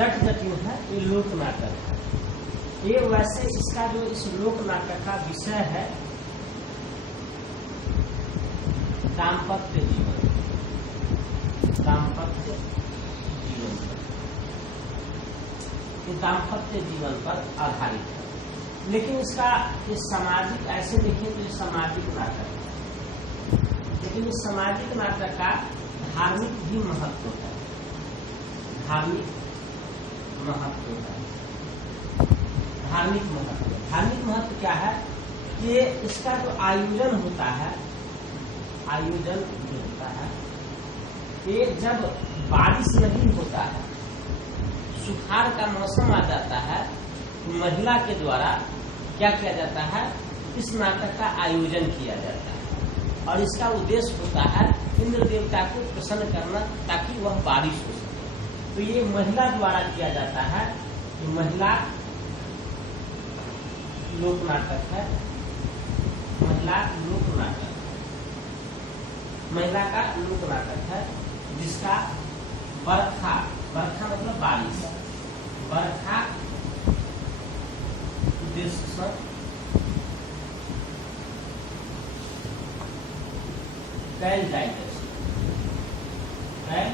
जट जटिन है ये लोक नाटक है। ये वैसे इसका जो इस लोक नाटक का विषय है दाम्पत्य जीवन, दाम्पत्य जीवन पर, ये दाम्पत्य जीवन पर आधारित है। लेकिन इसका ये सामाजिक ऐसे देखें तो ये सामाजिक नाटक है, लेकिन इस सामाजिक नाटक का धार्मिक भी महत्व है, धार्मिक महत्व है। धार्मिक महत्व, धार्मिक महत्व क्या है कि इसका जो आयोजन होता है, आयोजन जो होता है ये जब बारिश नहीं होता है, सुखाड़ का मौसम आ जाता है, तो महिला के द्वारा क्या किया जाता है, इस नाटक का आयोजन किया जाता है। और इसका उद्देश्य होता है इंद्र देवता को प्रसन्न करना, ताकि वह बारिश हो सके। तो ये महिला द्वारा किया जाता है, ये महिला लोक नाटक है, महिला लोक नाटक, महिला का लोक नाटक है, जिसका बरखा, बरखा मतलब बारिश, बरखा उद्देश्य से कैल जाए, कैल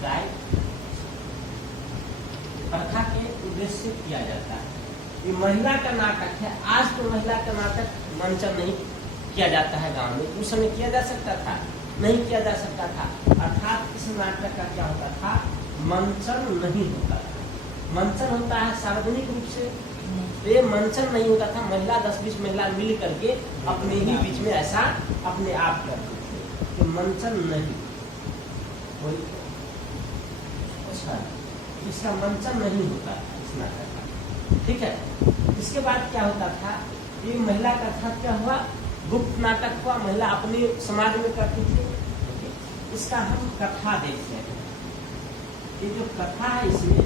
जाए बरखा के उद्देश्य से किया जाता है। ये महिला का नाटक है। आज तो महिला का नाटक मंचन नहीं किया जाता है गांव में, उस समय किया जा सकता था, नहीं किया जा सकता था। अर्थात इस नाटक का क्या होता था, मंचन नहीं होता था। मंचन होता है सार्वजनिक रूप से, ये मंचन नहीं होता था। महिला 10-20 महिला मिल करके अपने ही बीच में ऐसा अपने आप करते थे, कि मंचन नहीं कोई, अच्छा इसका मंचन नहीं होता था इस नाटक का, ठीक है। इसके बाद क्या होता था, ये महिला का था क्या हुआ, गुप्त नाटक हुआ, महिला अपने समाज में करती थी। इसका हम कथा देखते हैं। ये जो कथा है इसमें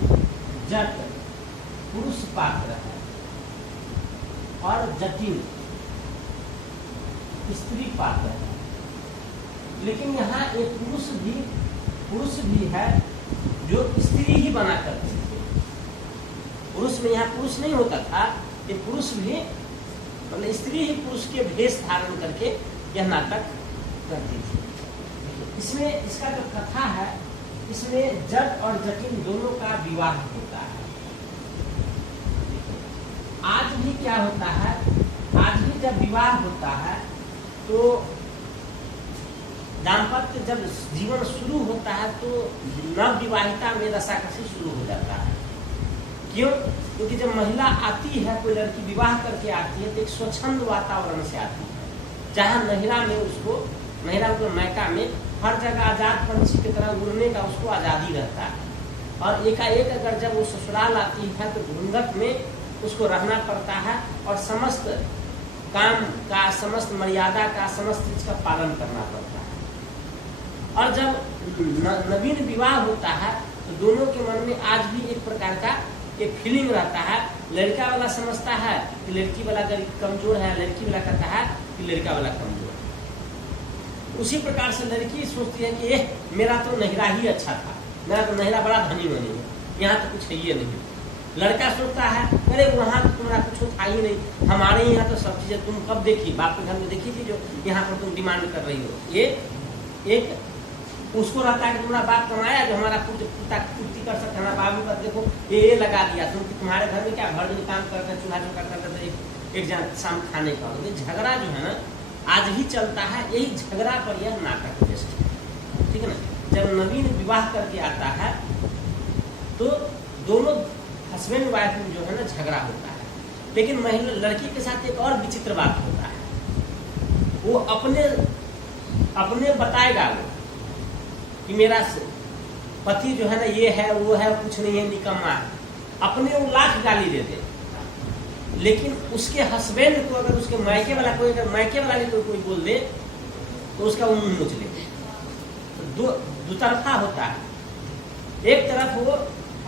जट पुरुष पात्र है और जटिन स्त्री पात्र है। लेकिन यहाँ एक पुरुष भी है जो स्त्री ही बना करती थी। पुरुष में यहाँ पुरुष नहीं होता था, ये पुरुष भी मतलब स्त्री ही पुरुष के भेष धारण करके यह नाटक करती थी। इसमें इसका जो कथा है, इसमें जट और जटिन दोनों का विवाह होता है। आज भी क्या होता है, आज भी जब विवाह होता है तो दाम्पत्य जब जीवन शुरू होता है तो नव विवाहिता में रसाकसी शुरू हो जाता है। क्यों? क्योंकि जब महिला आती है, कोई लड़की विवाह करके आती है तो एक स्वच्छंद वातावरण से आती है, जहाँ नहिरा में उसको, नहिरा मतलब मैका में हर जगह आजाद पंछी की तरह उड़ने का उसको आज़ादी रहता है। और एकाएक अगर जब वो ससुराल आती है तो घूंघट में उसको रहना पड़ता है और समस्त काम का, समस्त मर्यादा का, समस्त चीज का पालन करना पड़ता है। और जब नवीन विवाह होता है तो दोनों के मन में आज भी एक प्रकार का एक फीलिंग रहता है। लड़का वाला समझता है कि लड़की वाला कमजोर है, लड़की वाला कहता है कि लड़का वाला कमजोर है। उसी प्रकार से लड़की सोचती है कि मेरा तो नहिरा ही अच्छा था, मेरा तो नहिरा बड़ा धनी बनी है, यहाँ तो कुछ है ही नहीं। लड़का सोचता है अरे वहाँ तो तुम्हारा कुछ था ही नहीं, हमारे यहाँ तो सब चीजें तुम कब देखी, बाप के घर में देखी थी जो यहाँ पर तुम डिमांड कर रही हो। ये एक उसको रहता है कि तुम्हारा बाप कमाया जो हमारा पिता पूर्ति कर सकता, हमारा बाबू का देखो ये लगा दिया, तुम्हारे घर में क्या घर में काम करते, चूल्हा चौका करते, एक जन शाम खाने का। ये झगड़ा जो है ना आज भी चलता है, यही झगड़ा पर यह नाटक बेस्ट है, ठीक है ना। जब नवीन विवाह करके आता है तो दोनों हस्बैंड वाइफ में जो है ना झगड़ा होता है। लेकिन महिला लड़की के साथ एक और विचित्र बात होता है, वो अपने बताएगा वो कि मेरा पति जो है ना ये है वो है, कुछ नहीं है, निकम्मा है, अपने वो लाख गाली दे दे। लेकिन उसके हस्बैंड को अगर उसके मायके वाला कोई, अगर मायके वाला भी कोई बोल दे तो उसका वो मुंह नोच ले। दो तरफा होता है, एक तरफ वो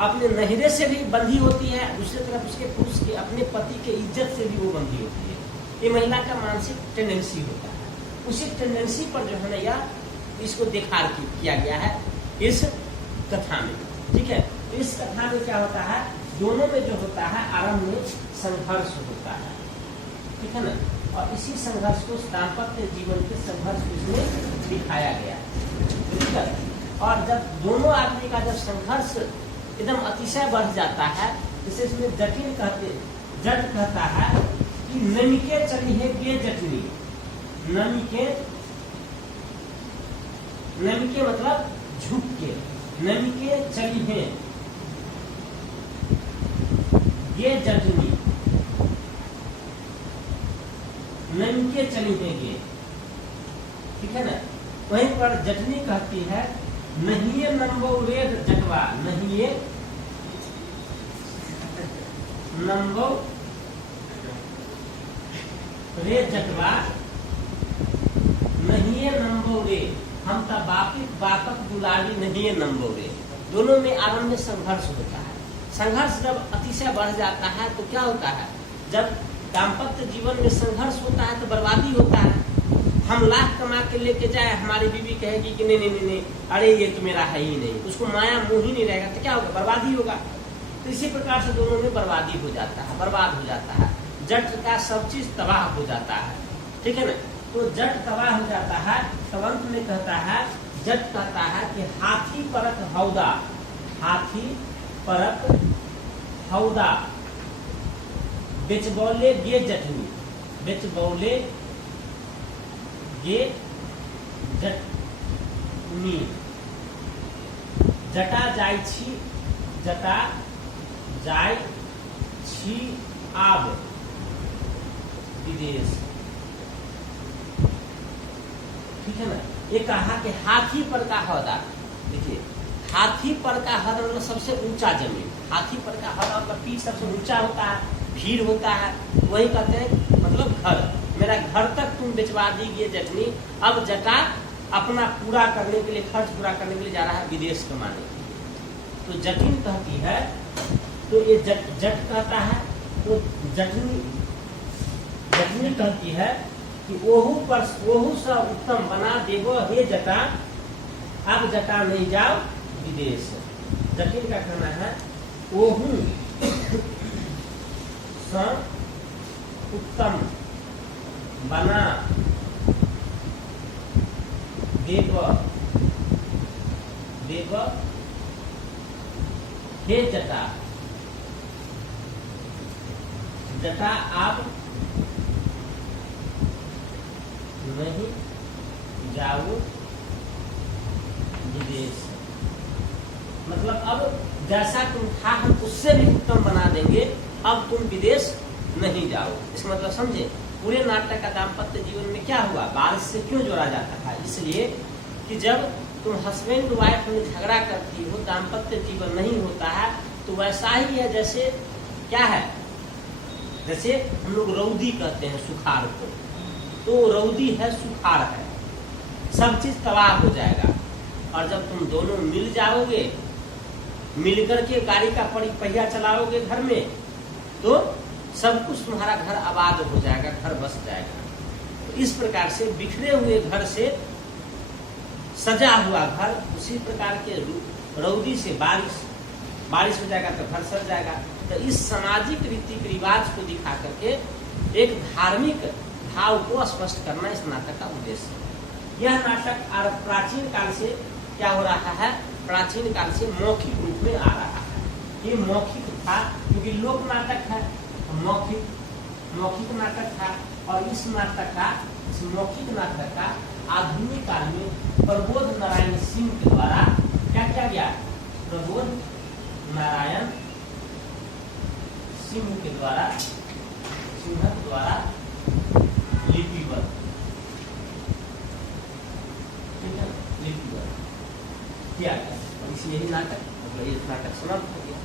अपने नहिरे से भी बंधी होती है, दूसरी तरफ उसके पुरुष के अपने पति के इज्जत से भी वो बंधी होती है। ये महिला का मानसिक टेंडेंसी होता है। उसी टेंडेंसी पर जो है ना यह इसको देखा किया गया है इस कथा में, ठीक है। तो इस कथा में क्या होता है, दोनों में जो होता है आरंभ में संघर्ष होता है, ठीक है ना। और इसी संघर्ष को दाम्पत्य जीवन के संघर्ष इसमें दिखाया गया है, ठीक है। और जब दोनों आदमी का जब संघर्ष एकदम अतिशय बढ़ जाता है, इसे इसमें जटिल कहते, जट कहता है कि नमिके चली है ये जटनी, नमिके, नमिके मतलब झुक के, नमिके चली है ये जटनी, नमिके चली है ये, ठीक है ना। वहीं पर जटनी कहती है नहीं नंबो रेड जटवा, नहीं नंबो रे जटवा, नहीं नंबो रे, हम तब बापक दुलारी नहीं नंबो रे। दोनों में आरंभ में संघर्ष होता है। संघर्ष जब अतिशय बढ़ जाता है तो क्या होता है, जब दाम्पत्य जीवन में संघर्ष होता है तो बर्बादी होता है। हम लाख कमा के लेके जाए, हमारी बीवी कहेगी कि नहीं नहीं नहीं नहीं, अरे ये तो मेरा है ही नहीं, उसको माया मोह ही नहीं रहेगा, तो क्या होगा, बर्बादी होगा। तो इसी प्रकार से दोनों में बर्बादी हो जाता है, बर्बाद हो जाता है। जट का सब चीज तबाह हो जाता है, ठीक है ना। तो जट तबाह हो जाता है, तब अंत में कहता है, जट कहता है कि हाथी परत हौदा, हाथी परत हौदा, बेचबौले गे जटनी, बेचबौले गे जटनी, जटा जाय छी, जटा जाय छी आब विदेश, ठीक है ना। ये कहा कि हाथी पर का हौदा, देखिए हाथी पर का हौदा मतलब सबसे ऊंचा जमीन, हाथी पर का हौदा मतलब पीठ सबसे ऊंचा होता है, भीड़ होता है, वही कहते हैं मतलब घर, मेरा घर तक तुम बेचवा दीजिए जटनी। अब जटा अपना पूरा करने के लिए, खर्च पूरा करने के लिए जा रहा है विदेश कमाने के लिए। तो जटिन कहती है, तो ये जट कहता है, तो जटनी, जटनी कहती है कि ओहू पर ओहू सा उत्तम बना देवो हे जटा, अब जटा नहीं जाओ विदेश। जटिन का कहना है ओहू सा उत्तम बना देव देव हे जटा, जटा आप नहीं जाओ विदेश। मतलब अब जैसा तुम था हम उससे भी उत्तम बना देंगे, अब तुम विदेश नहीं जाओ। इस मतलब समझे, पूरे नाटक का दाम्पत्य जीवन में क्या हुआ, बारिश से क्यों जोड़ा जाता था, इसलिए कि जब तुम हस्बैंड वाइफ में झगड़ा करती हो, दाम्पत्य जीवन नहीं होता है, तो वैसा ही है जैसे क्या है, जैसे हम लोग रौदी कहते हैं सुखार को, तो रौदी है, सुखार है, सब चीज तबाह हो जाएगा। और जब तुम दोनों मिल जाओगे, मिलकर के गाड़ी का पहिया चलाओगे घर में, तो सब कुछ तुम्हारा घर आबाद हो जाएगा, घर बस जाएगा। तो इस प्रकार से बिखरे हुए घर से सजा हुआ घर, उसी प्रकार के रौदी से बारिश हो जाएगा तो घर सज जाएगा। तो इस सामाजिक रीति रिवाज को दिखा करके एक धार्मिक भाव को स्पष्ट करना इस नाटक का उद्देश्य है। यह नाटक प्राचीन काल से क्या हो रहा है, प्राचीन काल से मौखिक रूप में आ रहा है। ये मौखिक था क्योंकि लोक नाटक है, मौखिक नाटक था। और इस नाटक का, इस मौखिक नाटक का आधुनिक काल में प्रबोध नारायण सिंह के द्वारा क्या किया गया, प्रबोध नारायण सिंह के द्वारा लिपिबद्ध, लिपिबद्ध किया गया। इसलिए ही नाटक, मतलब ये नाटक समाप्त हो गया।